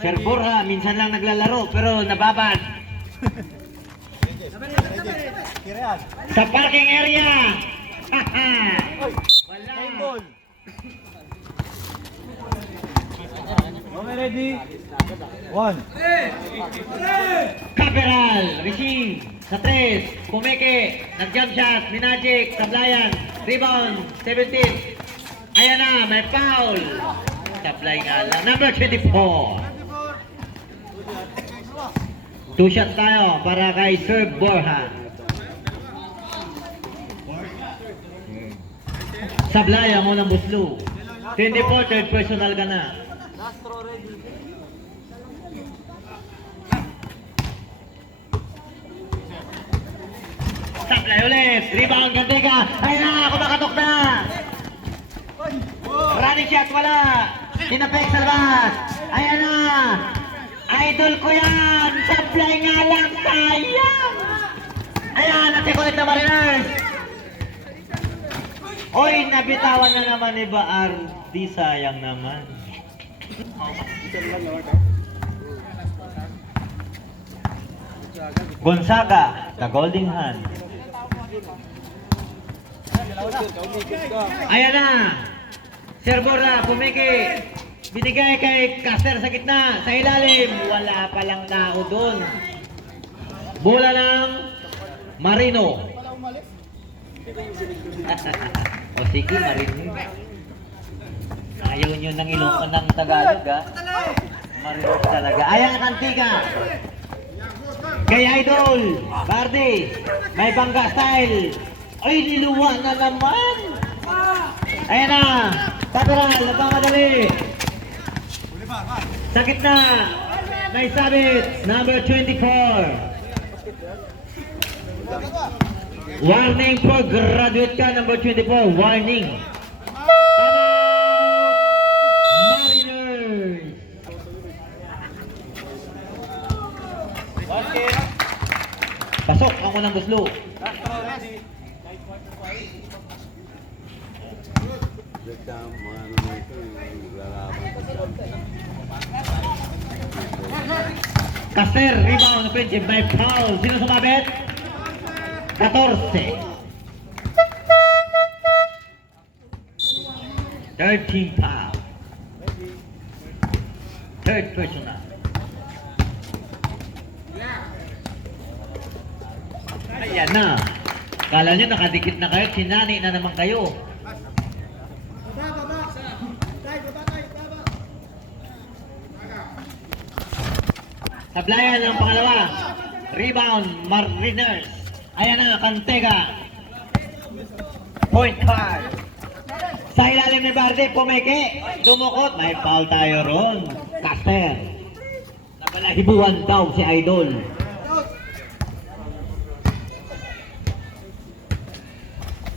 Sir Borja, minsan lang naglalaro pero nababad. Sa parking area. Wala. Okay, ready? One. Caperal, receive. Sa 3, Pumeke, nag-jump shot, Minagic, Sablayan, rebound, 17. Ayan na, may foul. Sablay nga lang. Number 24. 2 shots tayo para kay Sir Borja. Sablay ang unang buslo. 24, third personal ka na. Sablay ulit. Rebound, Gantiga. Ay na, kumakatok na. Running shot, wala. Sinapek sa labas. Ayan na. Idol ko yan. Sablay nga lang, sayang. Ayan, natikulit na Mariners. Oy, nabitawan na naman ni Baar. Di sayang naman. Gonzaga, the Golden Hand. Ayan na. Sir Borja, Pumeke. Binigay kay Caster sa gitna. Sa ilalim, wala palang tao doon. Bola ng Marino. O sige, Marino. Ayaw nyo ng ilong ng Tagalog, ha? Marino talaga. Ayan, Kantiga. Kay Idol. Bardi. May bangga style. Ay, niluwa na naman. Ayan na. Caperal, nagmamadali. Sa gitna. May sabit. Number 24. Warning for graduate ka, number 24. Warning. Mariners. Pasok ang unang buslo. Caster, rebound, offensive by foul. Sino sumabit? 14. Third team foul. Third personal. Ayan na. Kala nyo nakadikit na kayo, sinani na naman kayo. Sablayan ang pangalawa. Rebound, Mariners. Ayan na, Cantega. Point card. Sa ilalim ni Bardi, Pumeke. Dumukot. May foul tayo ron. Caster. Napalahibuan daw si Idol.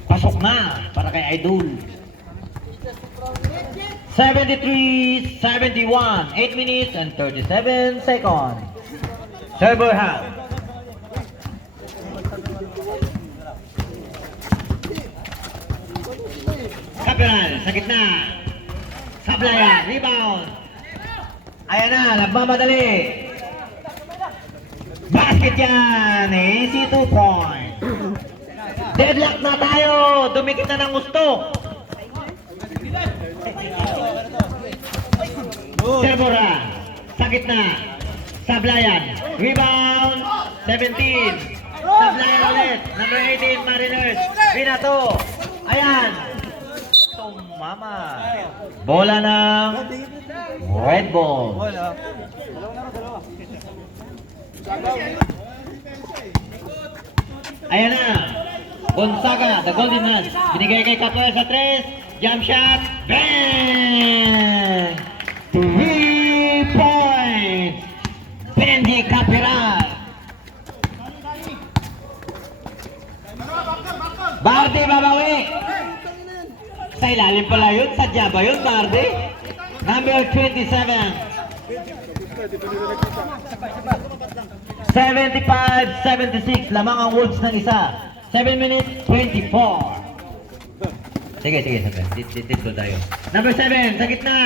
Pasok na para kay Idol. 73-71. 8 minutes and 37 seconds. Server half. Caperal sa gitna. Sablayan, rebound. Ayan na, nagmamadali. Basket yan. Easy 2 point. Deadlock na tayo. Dumikit na ng gusto. Servora sa gitna. Sablayan. Rebound. 17. Sablayan ulit. Number 18, Mariners. Binato. Ayan. Tumama. Bola ng Red Bull. Ayan na. Gonzaga, the Golden Hand. Binigay kay Capoeira sa 3. Jump shot. Bang! 3 points. Benji Caperal. Bardi babawi. Sa ilalim pala yun. Sadya ba yun, Bardi? Number 27. 75-76. Lamang ang Wolves ng isa. 7 minutes 24. Sige. Dito tayo. Number 7, sa gitna.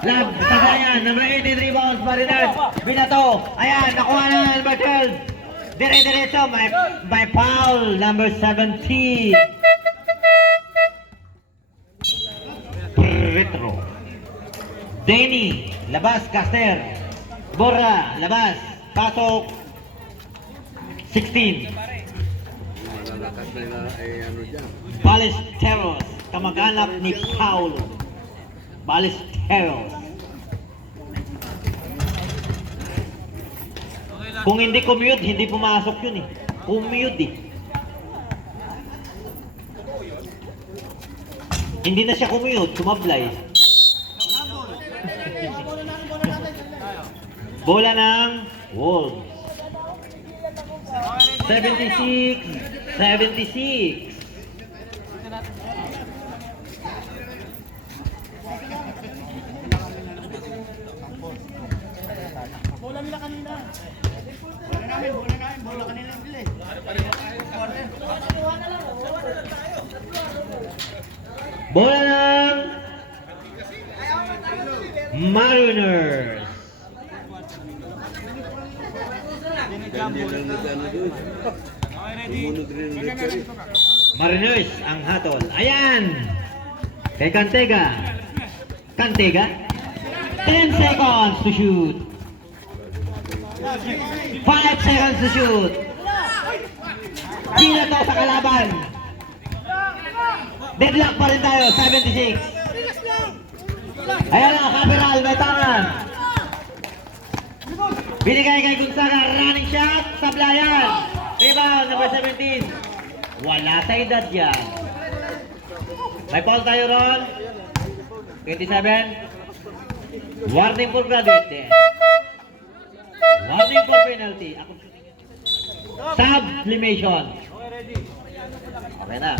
Lab, Sablayan, number 18 rebounds, Mariners. Binato. Ayan, nakuha na number 12. Dire-diretso, may foul, number 17. Retro. Denny, labas, Caster. Borra, labas, pasok. 16. Malalakas na ano dyan. Ballesteros, kamag-anak ni Paulo. Ballesteros. Kung hindi commute, hindi pumasok yun eh. Commute eh. Hindi na siya commute, sumablay. Bola ng Wolves. 76, 76. Bola ng Mariners. Hindi lang nag-ano doon. Sumunod rin ang referee. Mariners ang hatol. Ayan! Kay Cantega. Cantega. 10 seconds to shoot. 5 seconds to shoot. Pinato sa kalaban. Deadlock pa rin tayo. 76. Ayan na, Capiral. May tangan. Binigay kay Gonzaga. Running shot. Sablayan. Rebound, number 17. Wala sa edad yan. May foul tayo ron. 27. Warning for graduate din. Warning for penalty. Sublimation. Okay na.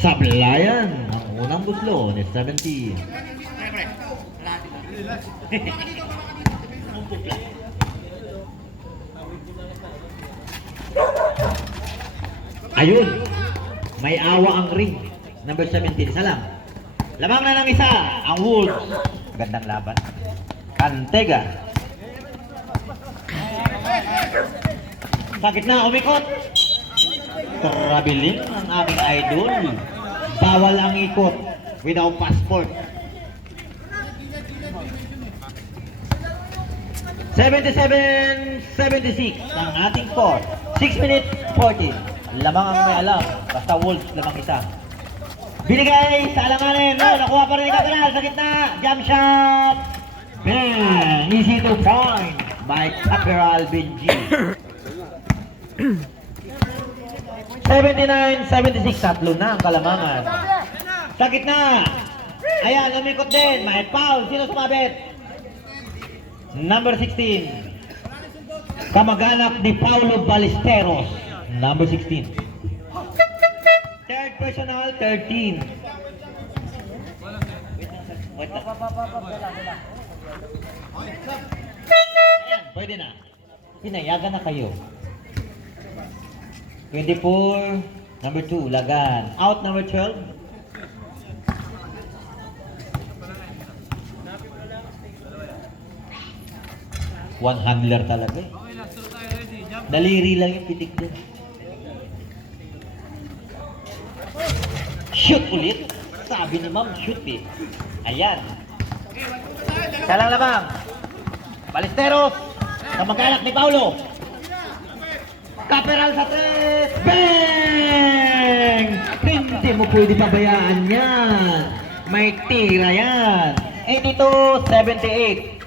Sablayan ang unang guslo ni 70. Ayun, may awa ang ring. Number 17, isa lang. Lamang na ng isa, ang Wolves. Gandang laban. Cantega. Sa gitna, umikot. Trabiling ang aming idol. Bawal ang ikot without passport. 77-76 ang ating score. 6 minutes 40. Lamang ang may alam. Basta Wolves, lamang isa. Binigay sa alanganin. No, nakuha pa rin ni Capiral sa gitna. Jump shot. Bang! Easy to point by Capiral Benji. 79-76. Tatlo na ang kalamangan. Sa gitna. Ayan, umikot din. May foul. Sino sumabit? Number 16. Kamag-anak ni Paulo Ballesteros. Number 16. Third personal, 13. Wait na. Ayan, pwede na. Pinayagan na kayo. 24, number 2, Lagan. Out number 12. One handler talaga eh. Daliri lang yung pitik doon. Shoot ulit. Sabi ni ma'am, shoot eh. Ayan. Isa lang lamang. Ballesteros. Kamag-anak ni Paulo. Capiral sa 3. Bang! Hindi mo pwede pabayaan yan. May tira yan. 82-78.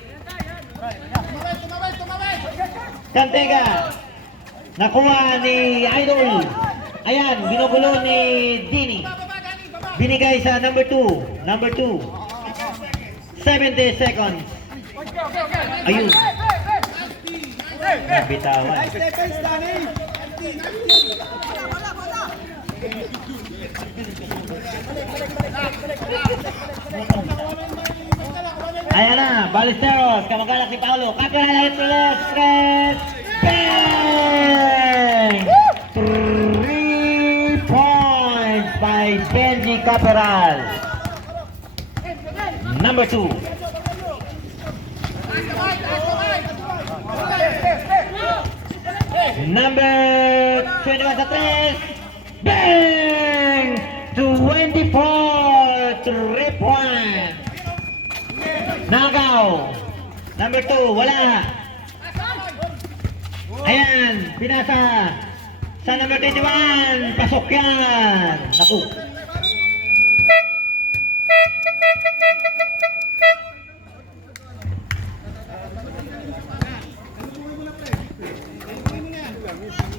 Cantega. Nakuha ni Idol. Ayan, binugulo ni Dini. Binigay sa number 2. Number 2. 70 seconds. Ayun. Nabitawan. Ayan na, Ballesteros, kamag-anak ni Paulo. Capiral ulit, stress. Bang! 3 points by Benji Caperal. Number 2. Number 21 sa 3. Bang! 24 3 point. Nagaw. Number 2, wala. Ayan, pinasa sa number 21. Pasok yan. Naku.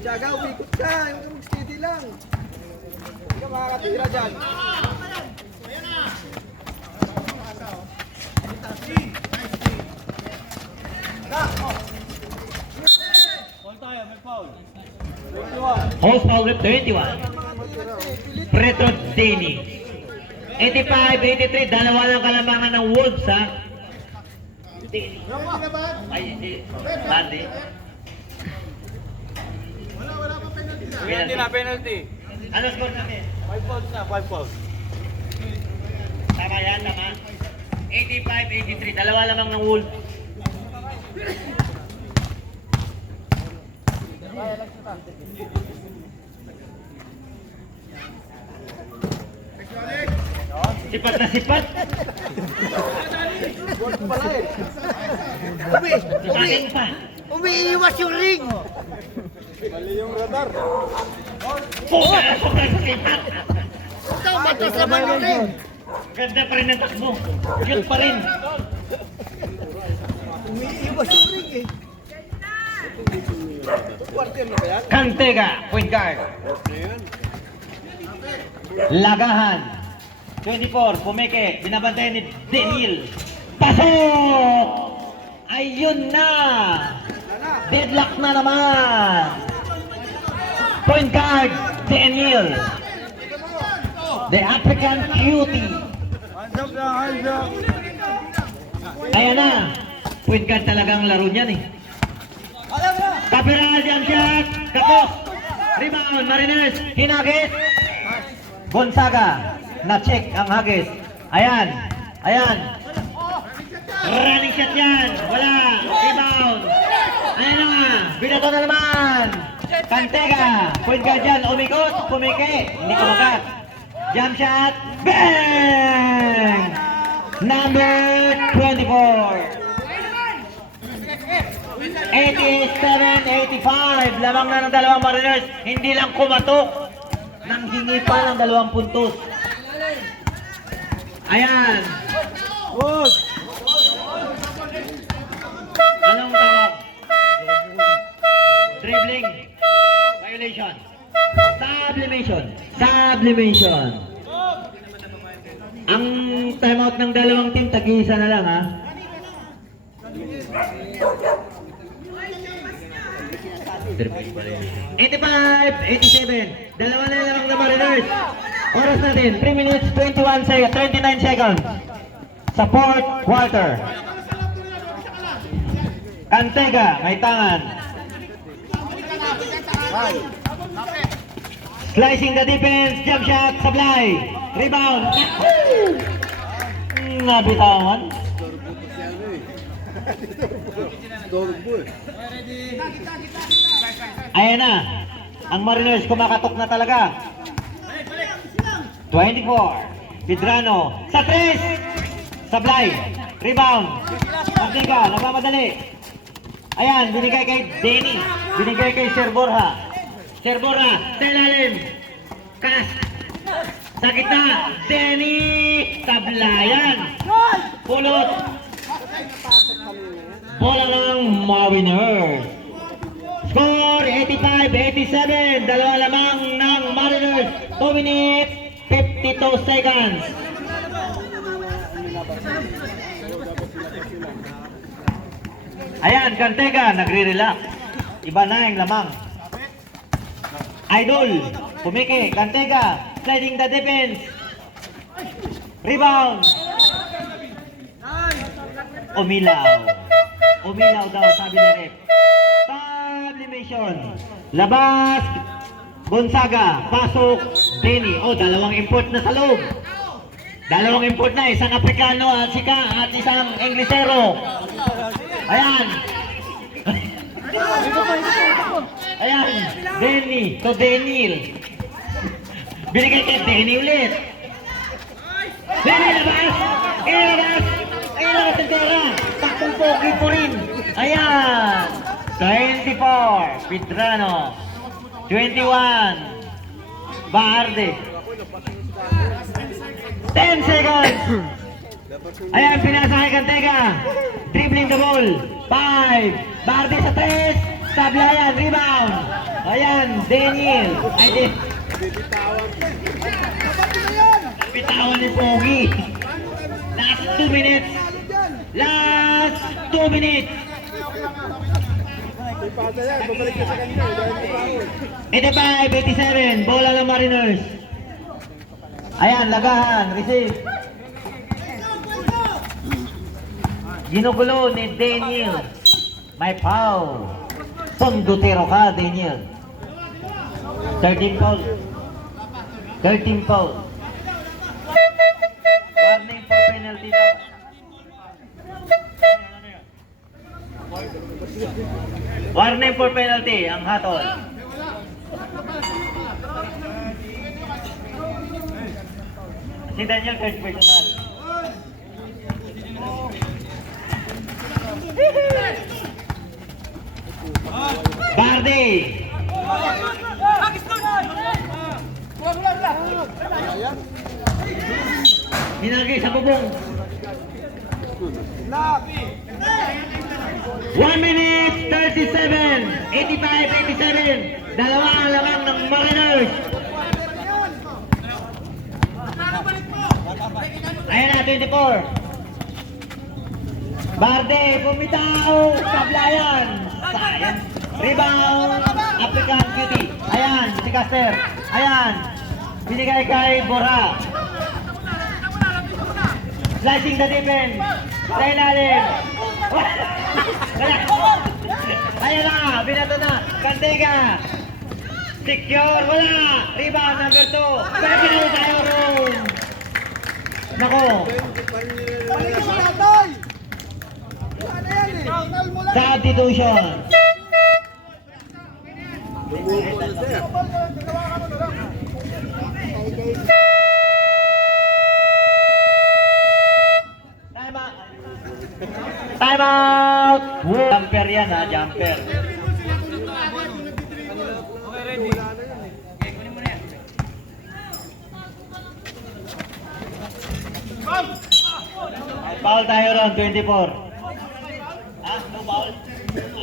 Jaga, umikot ka. Huwag ka mag-steady lang. Hindi ka makakatira dyan. Foul tayo, may foul. Host foul rep 21. Pretro Deni. 85-83. Dalawa lang kalamangan ng Wolves, ha? Ay, hindi. Bandi. Penalty na, penalty. Ano score namin? 5 fouls na, 5 fouls. Tama yan, tama. 85-83. Dalawa lamang ng Wolves. Sipat na sipat. Pala eh. Sipatin pa. Umiiwas yung ring! Mali yung radar. Sobrang sipat. Ito, matas naman yung ring! Ganda pa rin ang takbo. Cute pa rin. Umiiwas yung ring eh. Quarter na ba yan? Cantega, point guard. Okay yan. Lagahan. 24, Pumeke. Binabantay ni Daniel. Pasok! Ayun na! Deadlock na naman! Point guard, Daniel. The African cutie. Hands up lang, hands up. Ayan na. Point guard talagang laro niyan eh. Caperal, jump shot. Kapos. Rebound, Mariners. Hinagis. Gonzaga. Na-check ang hagis. Ayan. Ayan. Running shot yan. Wala. Rebound. Ayan na. Binato na naman. Cantega. Point guard dyan. Umikot. Pumike. Hindi kumagat. Jump shot. Bang! Number 24. 87-85. Lamang na ng dalawang Mariners. Hindi lang kumatok. Nang hingi pa ng 2 puntos. Ayan. Good. Anong tawag? Dribbling. Violation. Sublimation. Sublimation. Ang timeout ng dalawang team, tag-iisa na lang, ha? Dribbling violation. 85-87. Dalawa na lang ng Mariners. Oras natin, 3 minutes 29 seconds. Sa fourth quarter. Cantega, may tangan. Slicing the defense, jump shot, sablay. Rebound. Nabitawan. Storbo eh. Ayan na. Ang Mariners kumakatok na talaga. 24. Pedrano. Sa 3. Sablay. Rebound. Cantega, nagmamadali. Ayan, binigay kay Denny. Binigay kay Sir Borja. Sir Borja, sa ilalim. Kas. Sa gitna. Denny. Sablayan. Pulot. Bola ng Mariners. Score 85-87. Dalawa lamang ng Mariners. 2 minutes 52 seconds. Ayan, Cantega, nagre-relax. Iba na yung lamang. Idol, Pumike, Cantega, sliding the defense. Rebound. Umilaw. Umilaw daw, sabi ni Rep. Sublimation. Labas. Gonzaga. Pasok. Denny. Oh, dalawang import na sa loob. Dalawang import na, isang Aprikano at isang Inglesero. Ayan. Ayan, Denny to Daniel. Binigay kay Denny ulit. Denny labas! Ilabas ang tira. Takbong pogi po rin. Ayan. 24, Pedrano. 21, Baharde. 10 seconds. Ayan, pinasa kay Cantega. Dribbling the ball. 5. Baharde sa 3. Sablayan, rebound. Ayan, Daniel. Ay, bitawan ni Pogi. Last 2 minutes. Last 2 minutes. 85-87. Bola ng Mariners. Ayan, lagahan. Receive. Ginugulo ni Daniel. May foul. Sondutero ka, Daniel. 13 foul. 13 foul. Warning for penalty daw. Warning for penalty ang hatol. Si Daniel first personal. Bardi. Hinagay sa bubong. 1 minute 37. 85-87. Dalawa ang lamang ng Mariners. Ayan na, 24. Barde, bumitaw. Sablayan. Sayang. Rebound. African Beauty. Ayan, si Caster. Ayan. Binigay kay Bora. Slicing the defense. Sa ilalim. Ayan na, binato na. Cantega. Secure, wala. Rebound number 2. Pero pinalo tayo, Ron. Nako. Substitution. Time out. Jumper yan ha, jumper. Foul tayo ron, 24. Ah, no foul.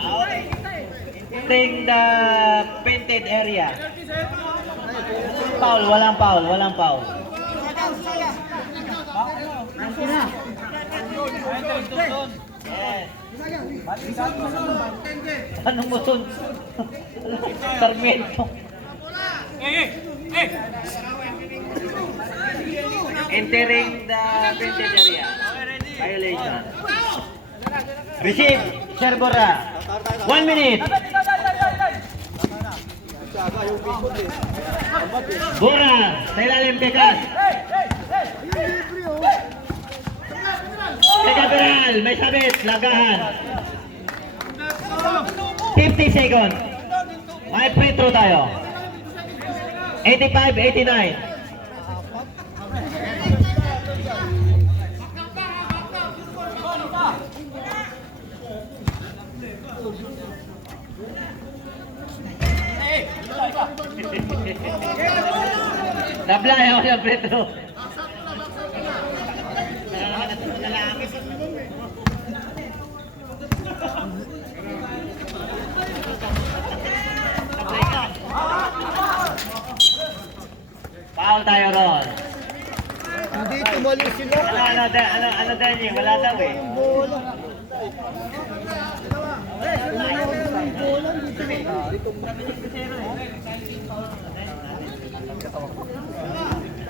Out. Hitting the painted area. Foul, walang foul, walang foul. Yes. Anong musun? Sarmiento. Entering the painted area. Violation. Receive, Sherbora. 1 minute. Bora, sa ilalim Pekas. Peral, may sabit, lagahan. 50 seconds. May free throw tayo. 85-89. Nablay ako yung free throw. Foul tayo ron. Hindi tumali sila. Ano Danny? Wala daw eh. Bola.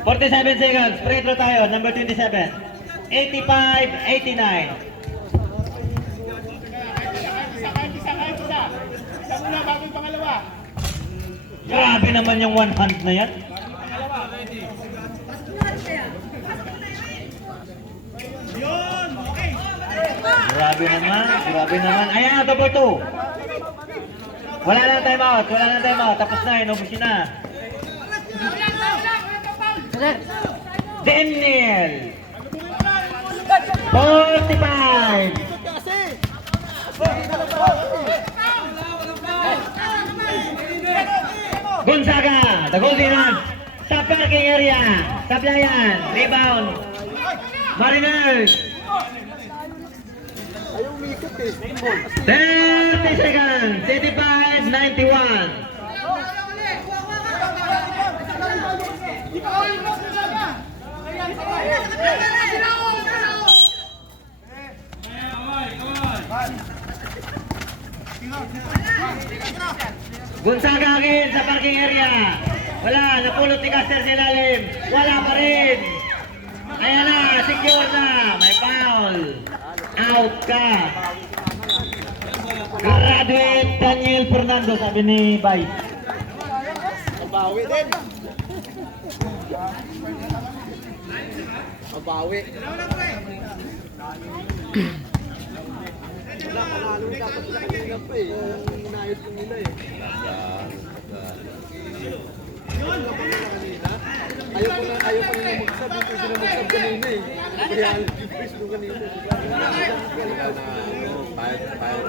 47 seconds. Free throw tayo. Number 27. 85-89. Grabe naman yung one hand na yan. Grabe naman, grabe naman. Ayan, double 2. Wala na time out, wala na time out. Tapos na, inubusin na. Daniel. 45. Gonzaga, the golden run. Sa parking area. Sablayan, rebound. Mariners. Ayaw umikot eh. 30 seconds. 85-91. Gonzaga again sa parking area. Wala, napulot ni Caster sa ilalim. Wala pa rin. Ayan na, secure na. May foul. Out ka. Graduate Daniel Fernando, sabi ni Bay. Mabawi din. Mabawi. Wala, panalo na dapat sila kanina pa eh. Inayot ko nila eh. Ayaw ko na magsab. Hindi ko sila magsab kanina eh. Kaya alis ko kanina. Five.